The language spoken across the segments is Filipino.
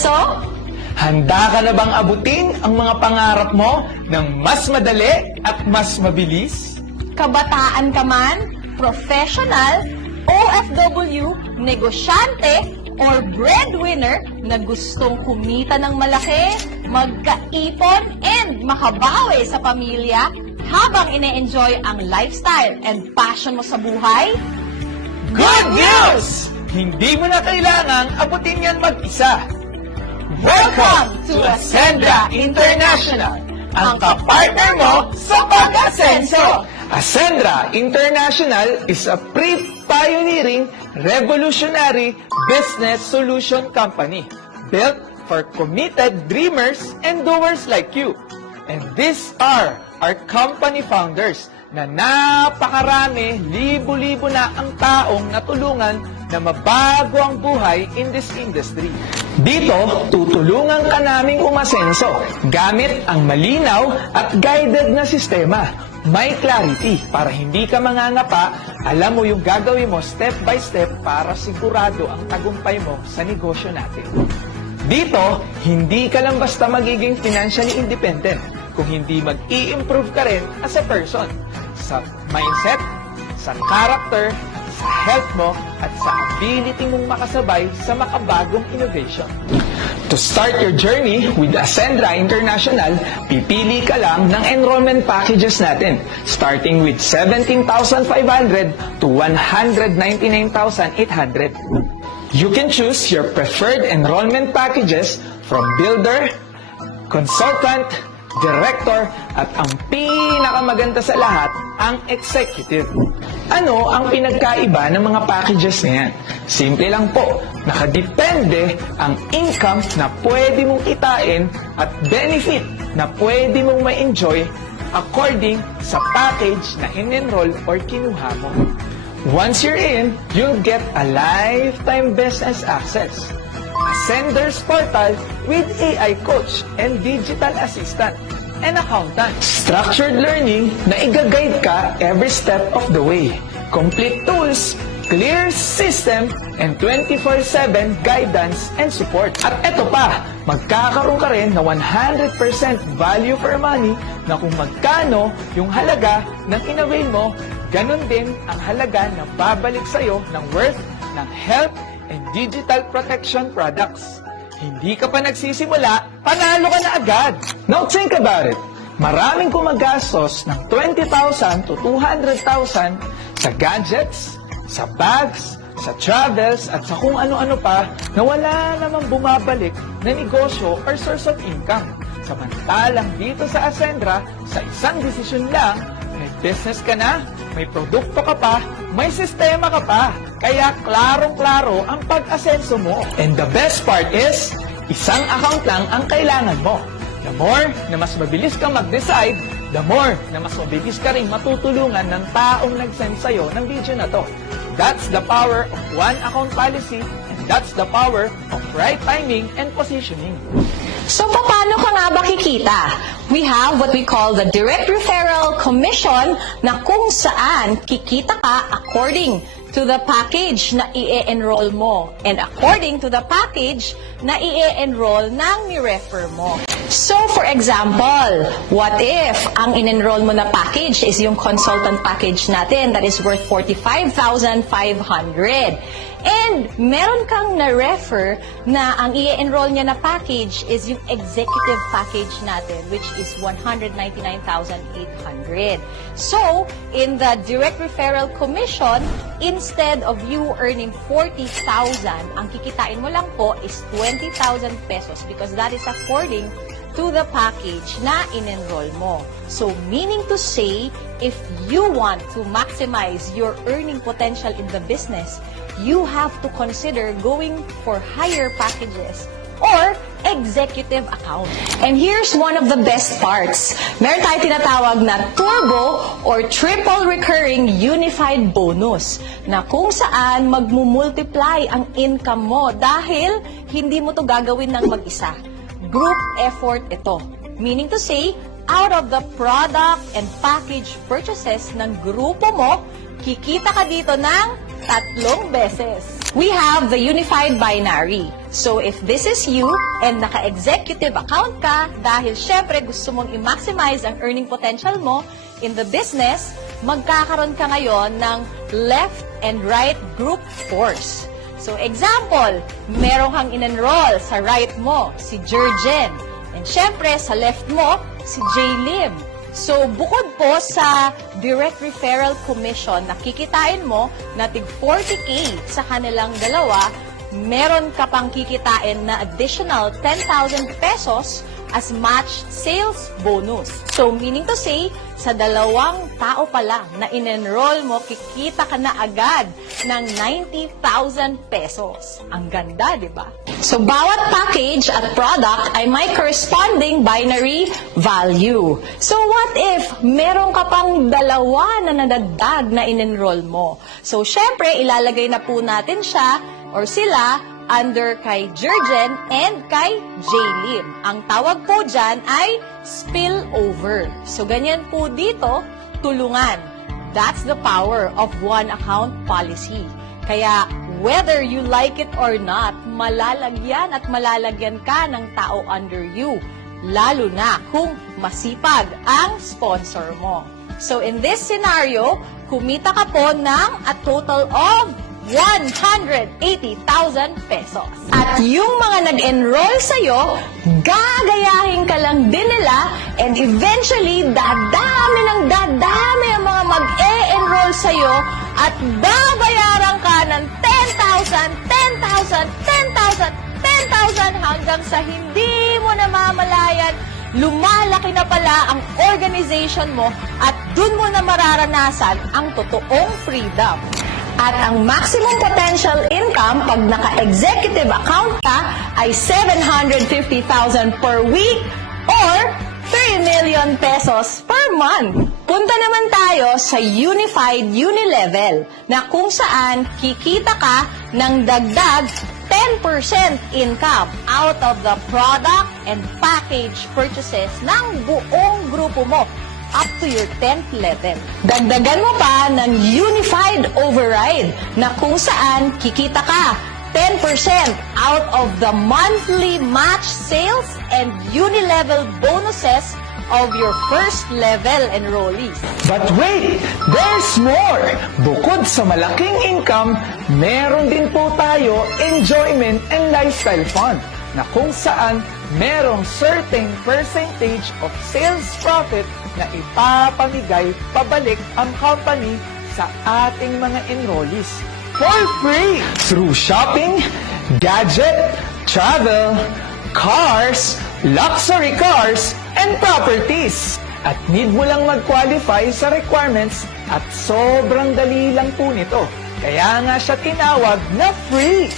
Asenso? Handa ka na bang abutin ang mga pangarap mo ng mas madali at mas mabilis? Kabataan ka man, professional, OFW, negosyante, or breadwinner na gustong kumita ng malaki, magkaipon, and makabawi sa pamilya habang ine-enjoy ang lifestyle and passion mo sa buhay? Good news! Hindi mo na kailangang abutin yan mag-isa. Welcome to Ascendra International, ang kapartner mo sa pag-asenso. Ascendra International is a pre-pioneering, revolutionary business solution company built for committed dreamers and doers like you. And these are our company founders na napakarami, libo-libo na ang taong natulungan na mabago ang buhay in this industry. Dito, tutulungan ka naming umasenso gamit ang malinaw at guided na sistema. May clarity para hindi ka mangangapa, alam mo yung gagawin mo step by step para sigurado ang tagumpay mo sa negosyo natin. Dito, hindi ka lang basta magiging financially independent kung hindi mag-i-improve ka rin as a person sa mindset, sa character, sa health mo, at sa ability mong makasabay sa makabagong innovation. To start your journey with Ascendra International, pipili ka lang ng enrollment packages natin, starting with 17,500 to 199,800. You can choose your preferred enrollment packages from builder, consultant, director, at ang pinakamaganda sa lahat, ang executive. Ano ang pinagkaiba ng mga packages na yan? Simple lang po, nakadepende ang income na pwede mong kitain at benefit na pwede mong ma-enjoy according sa package na in-enroll or kinuha mo. Once you're in, you'll get a lifetime business access, a sender's portal with AI coach and digital assistant, and accountant. Structured learning na i-guide ka every step of the way. Complete tools, clear system, and 24/7 guidance and support. At eto pa, magkakaroon ka rin na 100% value for money na kung magkano yung halaga ng in-avail mo, ganun din ang halaga na babalik sa'yo ng worth ng health and digital protection products. Hindi ka pa nagsisimula, panalo ka na agad. Now think about it. Maraming gumagastos ng 20,000 to 200,000 sa gadgets, sa bags, sa travels, at sa kung ano-ano pa na wala namang bumabalik na negosyo or source of income. Samantalang dito sa Ascendra, sa isang desisyon lang, may business ka na, may produkto ka pa, may sistema ka pa. Kaya klarong-klaro ang pag-asenso mo. And the best part is, isang account lang ang kailangan mo. The more na mas mabilis kang mag-decide, the more na mas mabilis ka rin matutulungan ng taong nag-send sa'yo ng video na to. That's the power of one account policy, and that's the power of right timing and positioning. So, paano ka nga ba kikita? We have what we call the direct referral commission na kung saan kikita ka according to the package na i-enroll mo and according to the package na i-enroll ng ni-refer mo. So, for example, what if ang in-enroll mo na package is yung consultant package natin that is worth 45,500? And meron kang na-refer na ang i-enroll niya na package is yung executive package natin, which is 199,800. So, in the direct referral commission, instead of you earning 40,000, ang kikitain mo lang po is 20,000 pesos because that is according to the package na in-enroll mo. So, meaning to say, if you want to maximize your earning potential in the business, you have to consider going for higher packages or executive account. And here's one of the best parts. Meron tayo tinatawag na turbo or triple recurring unified bonus na kung saan magmumultiply ang income mo dahil hindi mo to gagawin ng mag-isa. Group effort ito. Meaning to say, out of the product and package purchases ng grupo mo, kikita ka dito ng 3 beses. We have the unified binary. So if this is you and naka-executive account ka dahil syempre gusto mong i-maximize ang earning potential mo in the business, magkakaroon ka ngayon ng left and right group force. So example, meron kang in-enroll sa right mo, si Jurgen. And syempre, sa left mo, si J-Lim. So, bukod po sa direct referral commission na kikitain mo na tig 40K sa kanilang dalawa, meron ka pang kikitain na additional 10,000 pesos as matched sales bonus. So, meaning to say, sa dalawang tao pa lang na in-enroll mo, kikita ka na agad ng 90,000 pesos. Ang ganda, di ba? So, bawat package at product ay may corresponding binary value. So, what if meron ka pang dalawa na nadagdag na in-enroll mo? So, syempre, ilalagay na po natin siya or sila under kay Jurgen and kay J-Lim. Ang tawag po dyan ay spillover. So, ganyan po dito, tulungan. That's the power of one account policy. Kaya, whether you like it or not, malalagyan at malalagyan ka ng tao under you. Lalo na kung masipag ang sponsor mo. So, in this scenario, kumita ka po ng a total of 180,000 pesos. At yung mga nag-enroll sa'yo, gagayahin ka lang din nila and eventually, dadami ng dadami ang mga mag-e-enroll sa'yo at babayaran ka ng 10,000, 10,000, 10,000, 10,000 hanggang sa hindi mo namamalayan, lumalaki na pala ang organization mo at dun mo na mararanasan ang totoong freedom. At ang maximum potential income pag naka-executive account ka ay 750,000 per week or 3 million pesos per month. Punta naman tayo sa Unified Unilevel na kung saan kikita ka ng dagdag 10% income out of the product and package purchases ng buong grupo mo up to your 10th level. Dagdagan mo pa ng Unified Override na kung saan kikita ka 10% out of the monthly match sales and unilevel bonuses of your first level enrollees. But wait! There's more! Bukod sa malaking income, meron din po tayo enjoyment and lifestyle fund na kung saan merong certain percentage of sales profit na ipapamigay pabalik ang company sa ating mga enrollees for free through shopping, gadget, travel, cars, luxury cars, and properties. At need mo lang mag-qualify sa requirements at sobrang dali lang po nito. Kaya nga siya tinawag na free.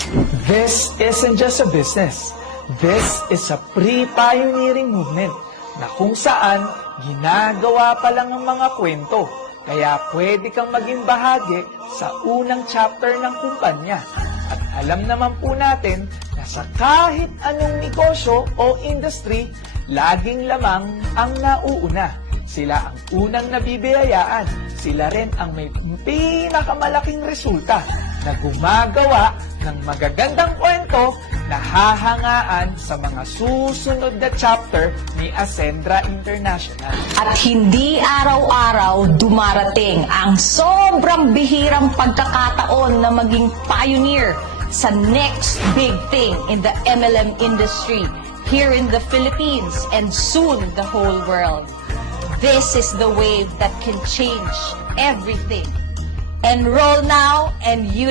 This isn't just a business. This is a pre-pioneering movement na kung saan ginagawa pa lang ang mga kwento. Kaya pwede kang maging bahagi sa unang chapter ng kumpanya. At alam naman po natin na sa kahit anong negosyo o industry, laging lamang ang nauuna. Sila ang unang nabibiyayaan. Sila rin ang may pinakamalaking resulta na gumagawa ng magagandang kwento na hahangaan sa mga susunod na chapter ni Ascendra International. At hindi araw-araw dumarating ang sobrang bihirang pagkakataon na maging pioneer sa next big thing in the MLM industry here in the Philippines and soon the whole world. This is the wave that can change everything. Enroll now and you don't